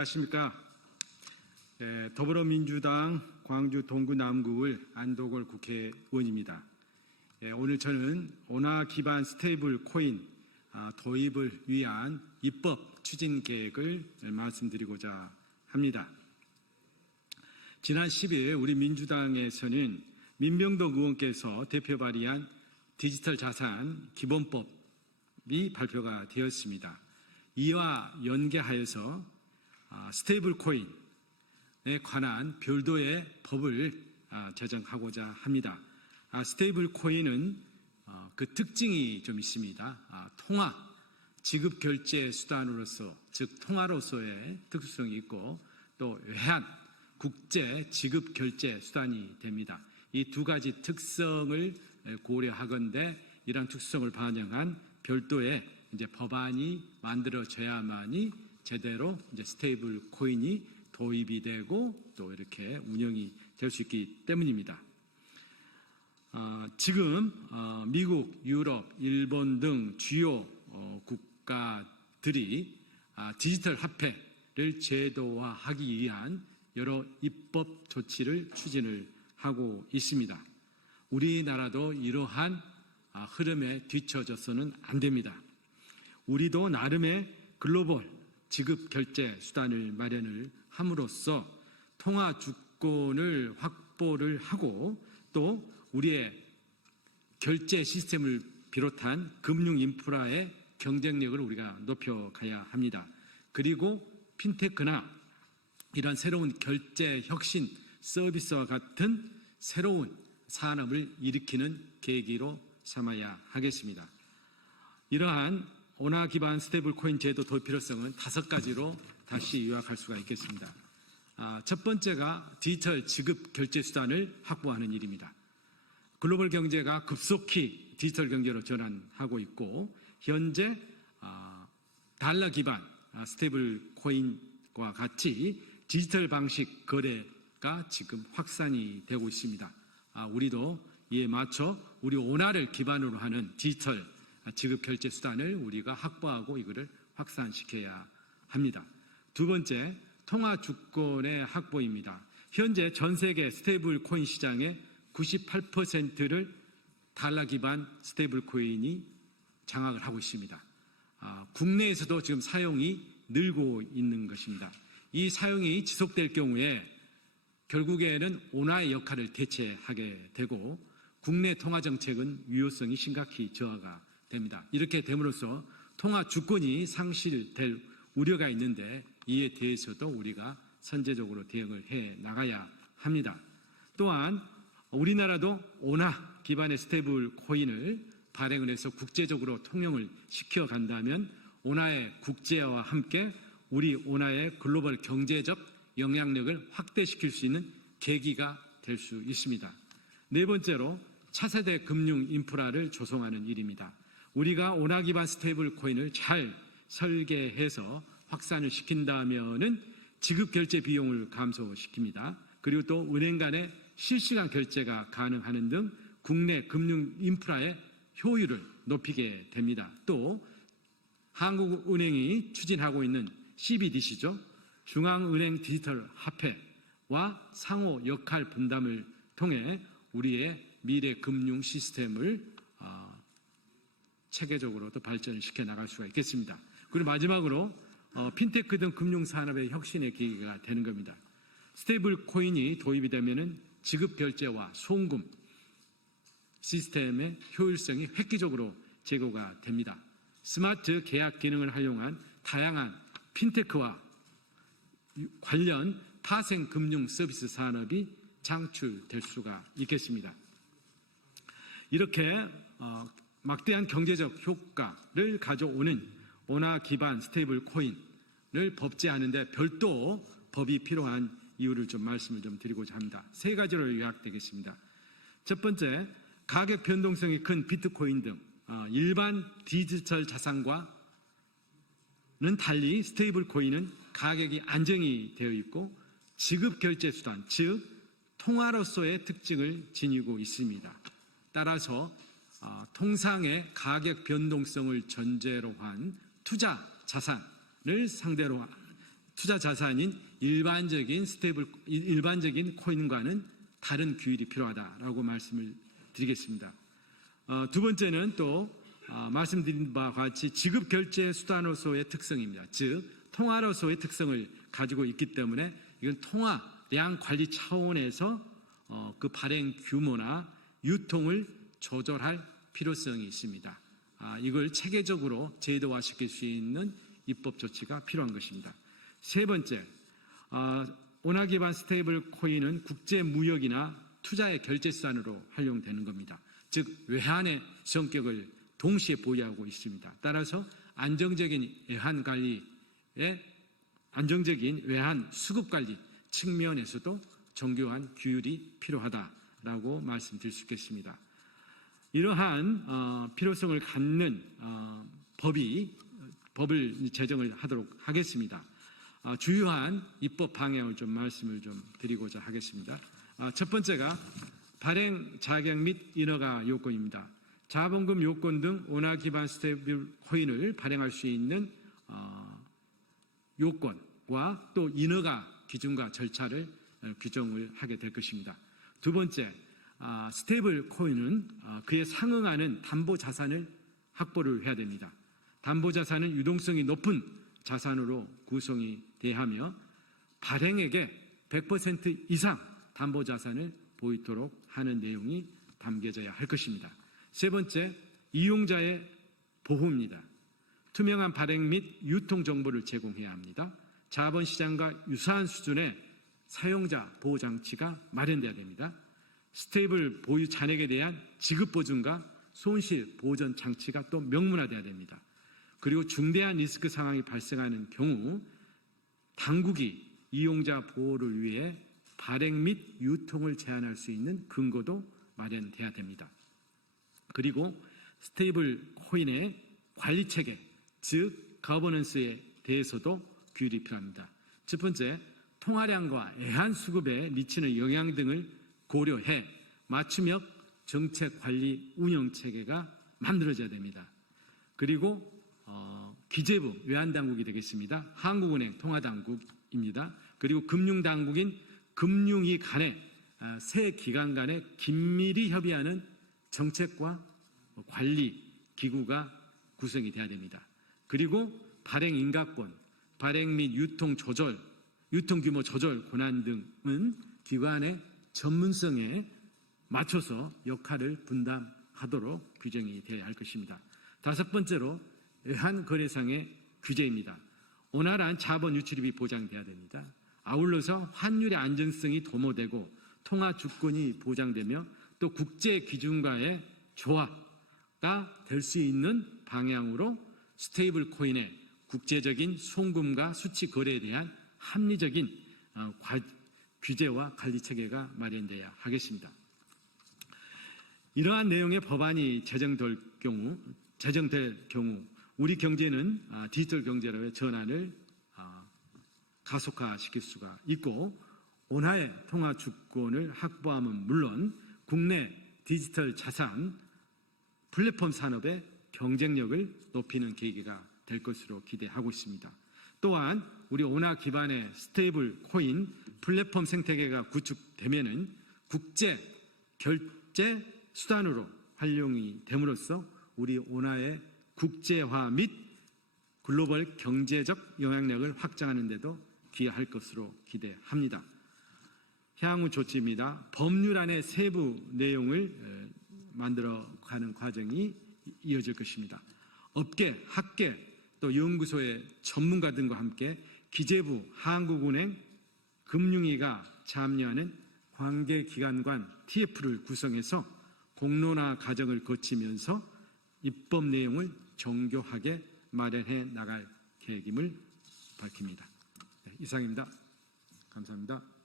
안녕하십니까. 예, 더불어민주당 광주 동구 남구을 안도골 국회의원입니다. 예, 오늘 저는 온화 기반 스테이블 코인 아, 도입을 위한 입법 추진 계획을 말씀드리고자 합니다. 지난 10일 우리 민주당에서는 민병덕 의원께서 대표 발의한 디지털 자산 기본법이 발표가 되었습니다. 이와 연계하여서 아, 스테이블 코인에 관한 별도의 법을 아, 제정하고자 합니다. 아, 스테이블 코인은 어, 그 특징이 좀 있습니다. 아, 통화, 지급 결제 수단으로서, 즉 통화로서의 특수성이 있고 또 외환, 국제 지급 결제 수단이 됩니다. 이 두 가지 특성을 고려하건대 이러한 특성을 반영한 별도의 이제 법안이 만들어져야만이 제대로 이제 스테이블 코인이 도입이 되고 또 이렇게 운영이 될 수 있기 때문입니다. 어, 지금 어, 미국, 유럽, 일본 등 주요 어, 국가들이 아, 디지털 화폐를 제도화하기 위한 여러 입법 조치를 추진을 하고 있습니다. 우리나라도 이러한 아, 흐름에 뒤처져서는 안 됩니다. 우리도 나름의 글로벌 지급 결제 수단을 마련을 함으로써 통화 주권을 확보를 하고 또 우리의 결제 시스템을 비롯한 금융 인프라의 경쟁력을 우리가 높여가야 합니다. 그리고 핀테크나 이런 새로운 결제 혁신 서비스와 같은 새로운 산업을 일으키는 계기로 삼아야 하겠습니다. 이러한 온화 기반 스테이블 코인 제도 도입 필요성은 다섯 가지로 다시 요약할 수가 있겠습니다. 아, 첫 번째가 디지털 지급 결제 수단을 확보하는 일입니다. 글로벌 경제가 급속히 디지털 경제로 전환하고 있고 현재 아, 달러 기반 아, 스테이블 코인과 같이 디지털 방식 거래가 지금 확산이 되고 있습니다. 아, 우리도 이에 맞춰 우리 온화를 기반으로 하는 디지털 지급 결제 수단을 우리가 확보하고 이거를 확산시켜야 합니다. 두 번째, 통화 주권의 확보입니다. 현재 전 세계 스테이블 코인 시장의 98%를 달러 기반 스테이블 코인이 장악을 하고 있습니다. 아, 국내에서도 지금 사용이 늘고 있는 것입니다. 이 사용이 지속될 경우에 결국에는 온화의 역할을 대체하게 되고 국내 통화 정책은 유효성이 심각히 저하가 됩니다. 이렇게 됨으로써 통화 주권이 상실될 우려가 있는데 이에 대해서도 우리가 선제적으로 대응을 해 나가야 합니다. 또한 우리나라도 온화 기반의 스테이블 코인을 발행을 해서 국제적으로 통용을 시켜 간다면 온화의 국제화와 함께 우리 온화의 글로벌 경제적 영향력을 확대시킬 수 있는 계기가 될 수 있습니다. 네 번째로 차세대 금융 인프라를 조성하는 일입니다. 우리가 기반 스테이블 코인을 잘 설계해서 확산을 시킨다면은 지급 결제 비용을 감소시킵니다. 그리고 또 은행 간의 실시간 결제가 가능하는 등 국내 금융 인프라의 효율을 높이게 됩니다. 또 한국은행이 추진하고 있는 CBDC죠. 중앙은행 디지털 화폐와 상호 역할 분담을 통해 우리의 미래 금융 시스템을 어, 체계적으로 또 발전을 시켜 나갈 수가 있겠습니다. 그리고 마지막으로 어, 핀테크 등 금융 산업의 혁신의 계기가 되는 겁니다. 스테이블 코인이 도입이 되면은 지급 결제와 송금 시스템의 효율성이 획기적으로 제고가 됩니다. 스마트 계약 기능을 활용한 다양한 핀테크와 관련 파생 금융 서비스 산업이 창출될 수가 있겠습니다. 이렇게 어, 막대한 경제적 효과를 가져오는 온화 기반 스테이블 코인을 법제하는데 별도 법이 필요한 이유를 좀 말씀을 좀 드리고자 합니다. 세 가지로 요약되겠습니다. 첫 번째, 가격 변동성이 큰 비트코인 등 어, 일반 디지털 자산과는 달리 스테이블 코인은 가격이 안정이 되어 있고 지급 결제 수단, 즉 통화로서의 특징을 지니고 있습니다. 따라서 어, 통상의 가격 변동성을 전제로 한 투자 자산을 상대로 투자 자산인 일반적인 스테이블 일반적인 코인과는 다른 규율이 필요하다라고 말씀을 드리겠습니다. 어, 두 번째는 또 어, 말씀드린 바와 같이 지급 결제 수단으로서의 특성입니다. 즉 통화로서의 특성을 가지고 있기 때문에 이건 통화량 관리 차원에서 어, 그 발행 규모나 유통을 조절할 필요성이 있습니다. 아, 이걸 체계적으로 제도화시킬 수 있는 입법 조치가 필요한 것입니다. 세 번째, 어, 원화 기반 스테이블 코인은 국제 무역이나 투자의 결제수단으로 활용되는 겁니다. 즉 외환의 성격을 동시에 보유하고 있습니다. 따라서 안정적인 외환 관리에 안정적인 외환 수급 관리 측면에서도 정교한 규율이 필요하다라고 말씀드릴 수 있겠습니다. 이러한 어, 필요성을 갖는 어, 법이 법을 제정을 하도록 하겠습니다. 아, 주요한 입법 방향을 좀 말씀을 좀 드리고자 하겠습니다. 아, 첫 번째가 발행 자격 및 인허가 요건입니다. 자본금 요건 등 원화 기반 스테이블 코인을 발행할 수 있는 어, 요건과 또 인허가 기준과 절차를 어, 규정을 하게 될 것입니다. 두 번째, 아, 스테이블 코인은 아, 그에 상응하는 담보 자산을 확보를 해야 됩니다. 담보 자산은 유동성이 높은 자산으로 구성이 대하며 발행액의 100% 이상 담보 자산을 보이도록 하는 내용이 담겨져야 할 것입니다. 세 번째, 이용자의 보호입니다. 투명한 발행 및 유통 정보를 제공해야 합니다. 자본시장과 유사한 수준의 사용자 보호 장치가 마련돼야 됩니다. 스테이블 보유 잔액에 대한 지급 보증과 손실 보전 장치가 또 명문화돼야 됩니다. 그리고 중대한 리스크 상황이 발생하는 경우 당국이 이용자 보호를 위해 발행 및 유통을 제한할 수 있는 근거도 마련돼야 됩니다. 그리고 스테이블 코인의 관리 체계, 즉 거버넌스에 대해서도 규율이 필요합니다. 첫 번째, 통화량과 애한 수급에 미치는 영향 등을 고려해 맞춤형 정책 관리 운영 체계가 만들어져야 됩니다. 그리고 어, 기재부 외환당국이 되겠습니다. 한국은행 통화당국입니다. 그리고 금융당국인 금융위 간에 아, 세 기관 간에 긴밀히 협의하는 정책과 관리 기구가 구성이 돼야 됩니다. 그리고 발행 인가권, 발행 및 유통 조절, 유통 규모 조절 권한 등은 기관의 전문성에 맞춰서 역할을 분담하도록 규정이 되어야 할 것입니다. 다섯 번째로 외환 거래상의 규제입니다. 원활한 자본 유출입이 보장돼야 됩니다. 아울러서 환율의 안정성이 도모되고 통화 주권이 보장되며 또 국제 기준과의 조화가 될 수 있는 방향으로 스테이블 코인의 국제적인 송금과 수치 거래에 대한 합리적인 어, 규제와 관리 체계가 마련돼야 하겠습니다. 이러한 내용의 법안이 제정될 경우 제정될 경우 우리 경제는 아, 디지털 경제로의 전환을 아, 가속화시킬 수가 있고 원화의 통화 주권을 확보하면 물론 국내 디지털 자산 플랫폼 산업의 경쟁력을 높이는 계기가 될 것으로 기대하고 있습니다. 또한 우리 원화 기반의 스테이블 코인 플랫폼 생태계가 구축되면은 국제 결제 수단으로 활용이 됨으로써 우리 원화의 국제화 및 글로벌 경제적 영향력을 확장하는 데도 기여할 것으로 기대합니다. 향후 조치입니다. 법률 안의 세부 내용을 만들어 가는 과정이 이어질 것입니다. 업계, 학계, 또 연구소의 전문가 등과 함께 기재부, 한국은행, 금융위가 참여하는 관계기관관 TF를 구성해서 공론화 과정을 거치면서 입법 내용을 정교하게 마련해 나갈 계획임을 밝힙니다. 네, 이상입니다. 감사합니다.